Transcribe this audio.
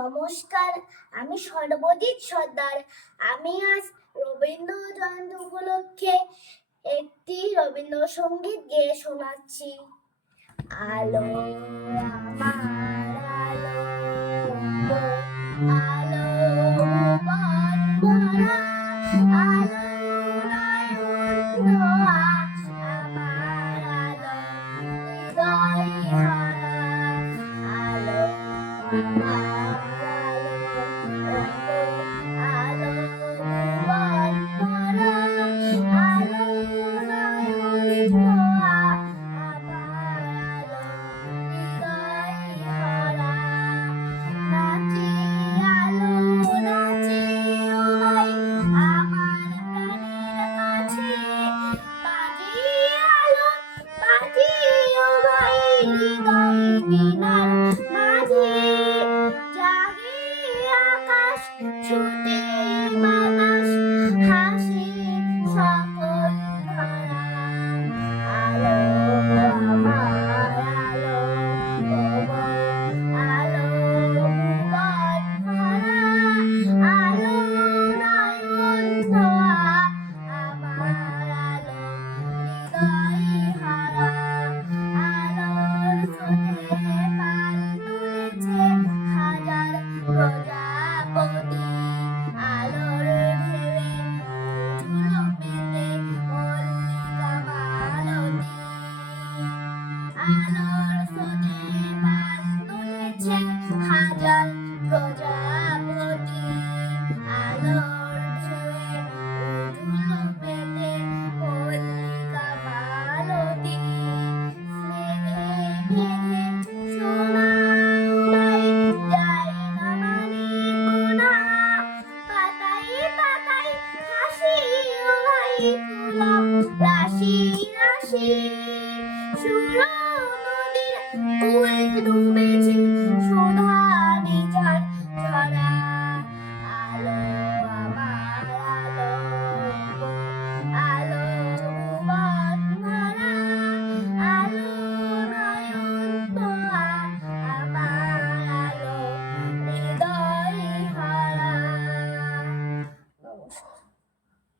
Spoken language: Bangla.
নমস্কার আমি সর্বজিৎ সর্দার। আমি আজ রবীন্দ্র জয়ন্তী উপলক্ষে একটি রবীন্দ্রসঙ্গীত গেয়ে শোনাচ্ছি। আলো আমার আলো আলো আলো, মাঝে জাগে আকাশ ছুটে আলোর ঢেউয়ে উঠল পেতে মল্লিকা মালতী স্নেহে রাশি রাশি সুর নদীর কুল ডুবেছে